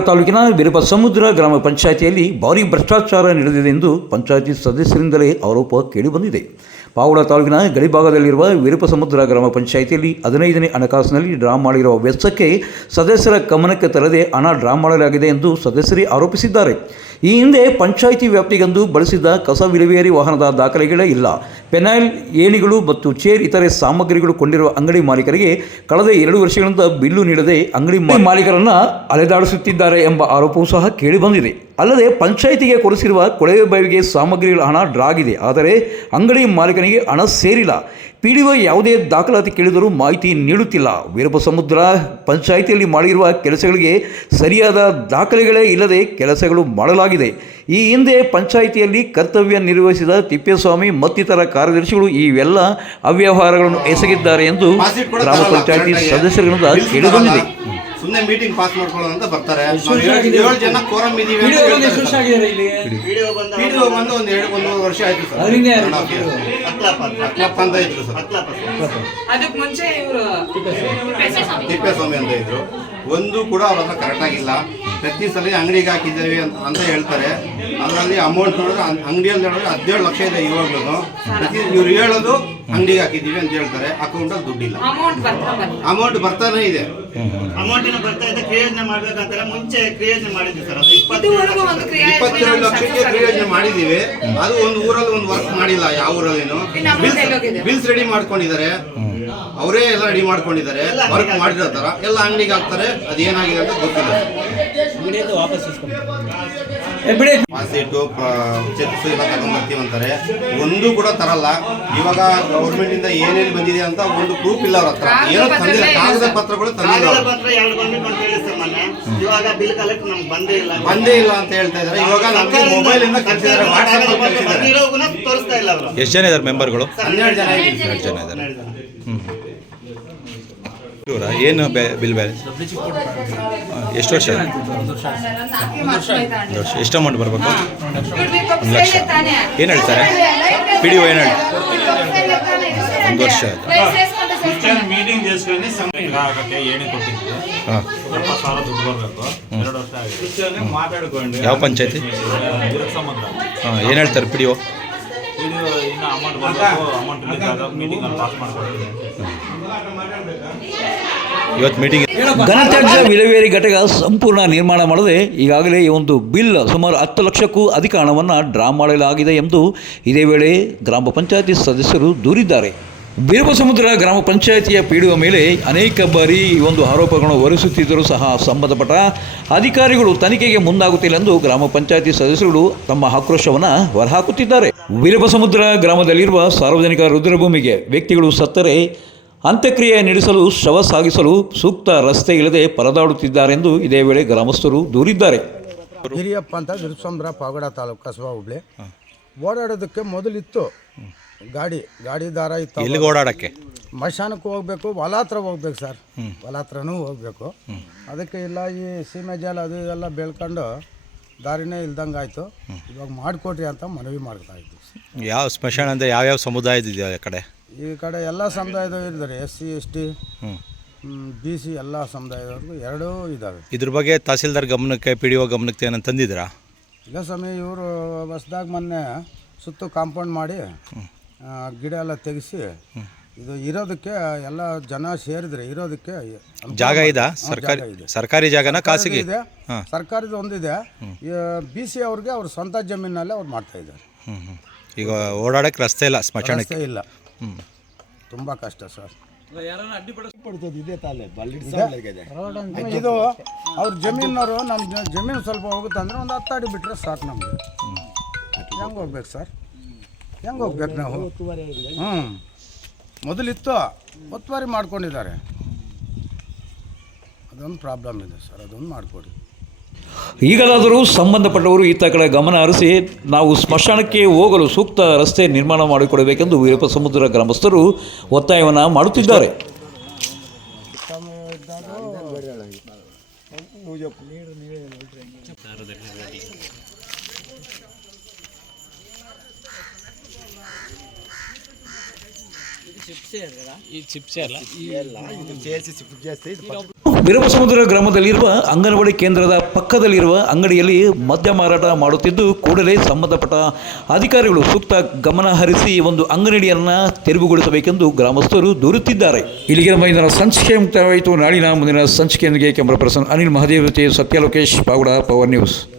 ತಾಲೂಕಿನ ಬಿರಪ ಸಮುದ್ರ ಗ್ರಾಮ ಪಂಚಾಯಿತಿಯಲ್ಲಿ ಭಾರಿ ಭ್ರಷ್ಟಾಚಾರ ನಡೆದಿದೆ ಎಂದು ಪಂಚಾಯಿತಿ ಸದಸ್ಯರಿಂದಲೇ ಆರೋಪ ಕೇಳಿಬಂದಿದೆ. ಪಾವಡ ತಾಲೂಕಿನ ಗಡಿಭಾಗದಲ್ಲಿರುವ ವಿರೂಪ ಸಮುದ್ರ ಗ್ರಾಮ ಪಂಚಾಯಿತಿಯಲ್ಲಿ ಹದಿನೈದನೇ ಹಣಕಾಸಿನಲ್ಲಿ ಡ್ರಾ ಮಾಡಿರುವ ವೆಚ್ಚಕ್ಕೆ ಸದಸ್ಯರ ಗಮನಕ್ಕೆ ತರದೆ ಹಣ ಡ್ರಾ ಮಾಡಲಾಗಿದೆ ಎಂದು ಸದಸ್ಯರೇ ಆರೋಪಿಸಿದ್ದಾರೆ. ಈ ಹಿಂದೆ ಪಂಚಾಯಿತಿ ವ್ಯಾಪ್ತಿಗೆಂದು ಬಳಸಿದ ಕಸ ವಿಲೇವಾರಿ ವಾಹನದ ದಾಖಲೆಗಳೇ ಇಲ್ಲ. ಪೆನಾಯಿಲ್ ಏಣಿಗಳು ಮತ್ತು ಚೇರ್ ಇತರೆ ಸಾಮಗ್ರಿಗಳು ಕೊಂಡಿರುವ ಅಂಗಡಿ ಮಾಲೀಕರಿಗೆ ಕಳೆದ ಎರಡು ವರ್ಷಗಳಿಂದ ಬಿಲ್ಲು ನೀಡದೆ ಅಂಗಡಿ ಮಾಲೀಕರನ್ನು ಅಲೆದಾಡಿಸುತ್ತಿದ್ದಾರೆ ಎಂಬ ಆರೋಪವೂ ಸಹ ಕೇಳಿಬಂದಿದೆ ಅಲ್ಲದೆ ಪಂಚಾಯಿತಿಗೆ ಕೊಡಿಸಿರುವ ಕೊಳವೆ ಬಾವಿಗೆ ಸಾಮಗ್ರಿಗಳ ಹಣ ಡ್ರಾಗಿದೆ ಆದರೆ ಅಂಗಡಿ ಮಾಲೀಕನಿಗೆ ಹಣ ಸೇರಿಲ್ಲ. ಪಿ ಡಿ ಒ ಯಾವುದೇ ದಾಖಲಾತಿ ಕೇಳಿದರೂ ಮಾಹಿತಿ ನೀಡುತ್ತಿಲ್ಲ. ವೀರಭಸಮುದ್ರ ಸಮುದ್ರ ಪಂಚಾಯಿತಿಯಲ್ಲಿ ಮಾಡಿರುವ ಕೆಲಸಗಳಿಗೆ ಸರಿಯಾದ ದಾಖಲೆಗಳೇ ಇಲ್ಲದೆ ಕೆಲಸಗಳು ಮಾಡಲಾಗಿದೆ. ಈ ಹಿಂದೆ ಪಂಚಾಯಿತಿಯಲ್ಲಿ ಕರ್ತವ್ಯ ನಿರ್ವಹಿಸಿದ ತಿಪ್ಪೇಸ್ವಾಮಿ ಮತ್ತಿತರ ಕಾರ್ಯದರ್ಶಿಗಳು ಇವೆಲ್ಲ ಅವ್ಯವಹಾರಗಳನ್ನು ಎಸಗಿದ್ದಾರೆ ಎಂದು ಗ್ರಾಮ ಪಂಚಾಯಿತಿ ಸದಸ್ಯರಿಂದ ಕೇಳಿಬಂದಿದೆ ಸುಮ್ಮನೆ ಮೀಟಿಂಗ್ ಪಾಸ್ ಮಾಡ್ಕೊಳ್ಳೋ ಅಂತ ಬರ್ತಾರೆ. ನಾವು ಏಳು ಜನ ಕೋರಂ ಇದೀವಿ. PDO ಬಂದು ಒಂದು ಎರಡು ಒಂದೂವರೆ ವರ್ಷ ಆಯ್ತು ಸರ್. ಅಕ್ಲಪ್ಪ ಅಂತ. ಇದ್ರು ಸರ್. ಅದಕ್ಕೆ ಮುಂಚೆ ಇವರು ತಿಪ್ಪೇಸ್ವಾಮಿ. ಅಂತ ಇದ್ರು. ಒಂದು ಕೂಡ ಅವ್ರ ಹತ್ರ ಕರೆಕ್ಟ್ ಆಗಿಲ್ಲ. ಪ್ರತಿ ಸಲ ಅಂಗಡಿಗೆ ಹಾಕಿದ್ದೇವೆ ಅಂತ ಅಂತ ಹೇಳ್ತಾರೆ. ಅದರಲ್ಲಿ ಅಮೌಂಟ್ ನೋಡಿದ್ರೆ ಅಂಗಡಿಯಲ್ಲಿ ನೋಡಿದ್ರೆ ಹದಿನೇಳು ಲಕ್ಷ ಇದೆ ಇವಾಗ್ಲೂ ಪ್ರತಿ ಇವ್ರು ಹೇಳೋದು ಅಂಗಡಿಗೆ ಹಾಕಿದ್ದೀವಿ ಅಂತ ಹೇಳ್ತಾರೆ. ಅಕೌಂಟಲ್ಲಿ ದುಡ್ಡಿಲ್ಲ. ಅಮೌಂಟ್ ಬರ್ತಾನೆ ಬರ್ತಾ ಅಮೌಂಟ್ ಬರ್ತಾನೆ ಇದೆ. ಅಮೌಂಟಿನ ಬರ್ತಾ ಇದೆ ಕ್ರಿಯೋಜನೆ ಮಾಡ್ಬೇಕಂತಾರೆ ಮುಂಚೆ ಕ್ರಿಯೋಜನೆ ಮಾಡಿದ್ವಿ ಸರ್. ಅದು ಇಪ್ಪತ್ತೇಳು ಲಕ್ಷಕ್ಕೆ ಕ್ರಿಯೋಜನೆ ಮಾಡಿದ್ದೀವಿ. ಅದು ಒಂದು ಊರಲ್ಲಿ ಒಂದು ವರ್ಕ್ ಮಾಡಿಲ್ಲ ಯಾವ ಊರಲ್ಲಿನೂ. ಎಲ್ಲೋಗಿದೆ? ಬಿಲ್ಸ್ ರೆಡಿ ಮಾಡ್ಕೊಂಡಿದ್ದಾರೆ. ಅವರೇ ಎಲ್ಲ ರೆಡಿ ಮಾಡ್ಕೊಂಡಿದ್ದಾರೆ ವರ್ಕ್ ಮಾಡಿರೋ ತರ ಎಲ್ಲ ಅಂಗಡಿಗೆ ಹಾಕ್ತಾರೆ ಅದೇನಾಗಿದೆ ಅಂತ ಗೊತ್ತಿಲ್ಲ. ಸೀಟು ಚಿಪ್ಸ್ ಎಲ್ಲ ತಗೊಂಡ್ಬರ್ತೀವಿ ಅಂತಾರೆ. ಒಂದು ಕೂಡ ತರಲ್ಲ. ಇವಾಗ ಗೌರ್ಮೆಂಟ್ ಇಂದ ಏನೇನು ಬಂದಿದೆ ಅಂತ ಒಂದು ಪ್ರೂಫ್ ಇಲ್ಲ ಅವ್ರ ಹತ್ರ. ಏನೋ ತಂದಿಲ್ಲ. ಕಾಗದ ಪತ್ರಗಳು ತಂದಿಲ್ಲ ಬಂದೇ ಇಲ್ಲ. ಬಂದೇ ಇಲ್ಲ ಅಂತ ಹೇಳ್ತಾ ಇದಾರೆ. ಇವಾಗ ನಮಗೆ ಮೊಬೈಲ್ ಇಂದ ಕಳಿಸಿದ್ದಾರೆ ವಾಟ್ಸ್ಆಪ್ ಎಷ್ಟು ಜನ ಇದ್ದಾರೆ. ಮೆಂಬರ್ಗಳು ಹನ್ನೆರಡು ಜನ ಇದ್ದಾರೆ. ಏನು ಬಿಲ್ ಬ್ಯಾಲೆನ್ಸ್? ಎಷ್ಟು ವರ್ಷ? ಒಂದು ವರ್ಷ. ಎಷ್ಟು ಅಮೌಂಟ್ ಬರಬೇಕು? ಒಂದು ಲಕ್ಷ. ಏನು ಹೇಳ್ತಾರೆ? ಪಿ ಡಿ ಒ ಏನು ಹೇಳಿ ಒಂದು ವರ್ಷ ಮೀಟಿಂಗ್ ಯಾವ ಪಂಚಾಯತಿ? ಹಾಂ ಏನು ಹೇಳ್ತಾರೆ ಪಿ ಡಿ ಓ ಅಮೌಂಟ್ ಬರಬೇಕು ಅಮೌಂಟ್ ಆದ ಮೀಟಿಂಗ್ ಅಲ್ಲಿ ಪಾಸ್ ಮಾಡ್ಕೊಡ್ತೀನಿ ಇವತ್ತು ಮೀಟಿಂಗ್ ಘನತ್ಯಾಜ್ಯ ವಿಲೇವಾರಿ ಘಟಕ ಸಂಪೂರ್ಣ ನಿರ್ಮಾಣ ಮಾಡದೆ ಈಗಾಗಲೇ ಈ ಒಂದು ಬಿಲ್ ಸುಮಾರು ಹತ್ತು ಲಕ್ಷಕ್ಕೂ ಅಧಿಕ ಹಣವನ್ನು ಡ್ರಾ ಮಾಡಲಾಗಿದೆ ಎಂದು ಇದೇ ವೇಳೆ ಗ್ರಾಮ ಪಂಚಾಯತಿ ಸದಸ್ಯರು ದೂರಿದ್ದಾರೆ. ಬೀರಬಸಮುದ್ರ ಗ್ರಾಮ ಪಂಚಾಯತಿಯ ಪೀಡುವ ಮೇಲೆ ಅನೇಕ ಬಾರಿ ಈ ಒಂದು ಆರೋಪಗಳನ್ನು ಹೊರಿಸುತ್ತಿದ್ದರೂ ಸಹ ಸಂಬಂಧಪಟ್ಟ ಅಧಿಕಾರಿಗಳು ತನಿಖೆಗೆ ಮುಂದಾಗುತ್ತಿಲ್ಲ ಎಂದು ಗ್ರಾಮ ಪಂಚಾಯಿತಿ ಸದಸ್ಯರು ತಮ್ಮ ಆಕ್ರೋಶವನ್ನು ಹೊರಹಾಕುತ್ತಿದ್ದಾರೆ. ವೀರಬಸಮುದ್ರ ಗ್ರಾಮದಲ್ಲಿರುವ ಸಾರ್ವಜನಿಕ ರುದ್ರಭೂಮಿಗೆ ವ್ಯಕ್ತಿಗಳು ಸತ್ತರೆ ಅಂತ್ಯಕ್ರಿಯೆ ನಡೆಸಲು ಶವ ಸಾಗಿಸಲು ಸೂಕ್ತ ರಸ್ತೆ ಇಲ್ಲದೆ ಪರದಾಡುತ್ತಿದ್ದಾರೆಂದು ಇದೇ ವೇಳೆ ಗ್ರಾಮಸ್ಥರು ದೂರಿದ್ದಾರೆ. ಹಿರಿಯಪ್ಪ ಅಂತ ವಿರುಸಂದ್ರ ಪಾವಗಡ ತಾಲೂಕು ಕಸಬಾ ಹುಬ್ಳಿ. ಓಡಾಡೋದಕ್ಕೆ ಮೊದಲಿತ್ತು. ಗಾಡಿ ಗಾಡಿ ದಾರ ಇತ್ತು. ಎಲ್ಲಿಗೆ ಓಡಾಡೋಕ್ಕೆ? ಮಶಾನಕ್ಕೆ ಹೋಗ್ಬೇಕು ಹೊಲ ಹತ್ರ ಹೋಗ್ಬೇಕು ಸರ್. ಹೊಲ ಹತ್ರನೂ ಹೋಗ್ಬೇಕು. ಅದಕ್ಕೆ ಇಲ್ಲ ಈ ಸೀಮೆ ಜಾಲ ಅದು ಎಲ್ಲ ಬೆಳ್ಕೊಂಡು ದಾರಿನೇ ಇಲ್ದಂಗೆ ಆಯಿತು. ಇವಾಗ ಮಾಡಿಕೊಡ್ರಿ ಅಂತ ಮನವಿ ಮಾಡ್ತಾ ಇದ್ದೀವಿ ಯಾವ ಸ್ಮಶಾನ ಅಂದರೆ ಯಾವ್ಯಾವ ಸಮುದಾಯದಿದೆಯಾ ಈ ಕಡೆ? ಈ ಕಡೆ ಎಲ್ಲ ಸಮುದಾಯದವ್ರು ಇದ್ದಾರೆ. ಎಸ್ ಸಿ ಎಸ್ ಟಿ ಹ್ಞೂ ಬಿ ಸಿ ಎಲ್ಲ ಸಮುದಾಯದವ್ರಿಗೂ ಎರಡೂ ಇದ್ದಾವೆ. ಇದ್ರ ಬಗ್ಗೆ ತಹಸೀಲ್ದಾರ್ ಗಮನಕ್ಕೆ ಪಿ ಡಿ ಒ ಗಮನಕ್ಕೆ ಏನಂತ ತಂದಿದ್ದೀರಾ? ಇಲ್ಲ ಸ್ವಾಮಿ ಇವರು ಹೊಸ್ದಾಗಿ ಮೊನ್ನೆ ಸುತ್ತು ಕಾಂಪೌಂಡ್ ಮಾಡಿ ಆ, ಗಿಡ ಎಲ್ಲ ತೆಗೆಸಿ ಇದು ಇರೋದಕ್ಕೆ ಎಲ್ಲ ಜನ ಸೇರಿದ್ರೆ ಇರೋದಕ್ಕೆ ಅನುಕೂಲ ಜಾಗ ಇದೆ? ಹಾ, ಸರ್ಕಾರಿ ಜಾಗ ಇದೆ. ಸರ್ಕಾರಿ ಜಾಗನ? ಖಾಸಗಿ? ಇದೆ. ಹಾಂ. ಸರ್ಕಾರದ ಒಂದಿದೆ. ಬಿ ಸಿ ಅವ್ರಿಗೆ ಅವ್ರ ಸ್ವಂತ ಜಮೀನಲ್ಲಿ ಅವ್ರು ಮಾಡ್ತಾ ಇದ್ದಾರೆ. ಹ್ಞೂ ಹ್ಞೂ ಈಗ ಓಡಾಡಕ್ಕೆ ರಸ್ತೆ ಇಲ್ಲ ಸ್ಮಶಾನಕ್ಕೆ? ರಸ್ತೆ ಇಲ್ಲ. ಹ್ಞೂ ತುಂಬ ಕಷ್ಟ ಸರ್. ಇದು ಅವ್ರ ಜಮೀನವರು ನಮ್ಮ ಜಮೀನು ಸ್ವಲ್ಪ ಹೋಗುತ್ತೆ ಅಂದ್ರೆ ಒಂದು ಹತ್ತು ಅಡಿ ಬಿಟ್ಟರೆ ಸಾಕು ನಮಗೆ. ಹೆಂಗೆ ಹೋಗ್ಬೇಕು ಸರ್? ಹೆಂಗೆ ಹೋಗ್ಬೇಕು ನಾವು? ಹ್ಞೂ ಮೊದಲಿತ್ತು ಒತ್ತುವರಿ ಮಾಡ್ಕೊಂಡಿದ್ದಾರೆ. ಅದೊಂದು ಪ್ರಾಬ್ಲಮ್ ಇದೆ ಸರ್ ಅದೊಂದು ಮಾಡಿಕೊಡಿ. ಈಗಲಾದರೂ ಸಂಬಂಧಪಟ್ಟವರು ಈತ ಕಡೆ ಗಮನ ಹರಿಸಿ ನಾವು ಸ್ಮಶಾನಕ್ಕೆ ಹೋಗಲು ಸೂಕ್ತ ರಸ್ತೆ ನಿರ್ಮಾಣ ಮಾಡಿಕೊಡಬೇಕೆಂದು ವೀರಪ್ಪ ಸಮುದ್ರ ಗ್ರಾಮಸ್ಥರು ಒತ್ತಾಯವನ್ನು ಮಾಡುತ್ತಿದ್ದಾರೆ. ವೀರಪ್ಪಸಮುದ್ರ ಗ್ರಾಮದಲ್ಲಿರುವ ಅಂಗನವಾಡಿ ಕೇಂದ್ರದ ಪಕ್ಕದಲ್ಲಿರುವ ಅಂಗಡಿಯಲ್ಲಿ ಮದ್ಯ ಮಾರಾಟ ಮಾಡುತ್ತಿದ್ದು ಕೂಡಲೇ ಸಂಬಂಧಪಟ್ಟ ಅಧಿಕಾರಿಗಳು ಸೂಕ್ತ ಗಮನ ಹರಿಸಿ ಒಂದು ಅಂಗನಡಿಯನ್ನು ತೆರವುಗೊಳಿಸಬೇಕೆಂದು ಗ್ರಾಮಸ್ಥರು ದೂರುತ್ತಿದ್ದಾರೆ. ಇಲ್ಲಿಗೆ ನಮ್ಮ ಇಂದಿನ ಸಂಚಿಕೆ ಮುಕ್ತಾಯವಾಯಿತು. ನಾಳಿನ ಮುಂದಿನ ಸಂಚಿಕೆಯೊಂದಿಗೆ ಕ್ಯಾಮ್ರಾ ಪರ್ಸನ್ ಅನಿಲ್ ಮಹದೇವ್ ಜೊತೆ ಸತ್ಯ ಲೋಕೇಶ್ ಪಾವಡ ಪವರ್ ನ್ಯೂಸ್.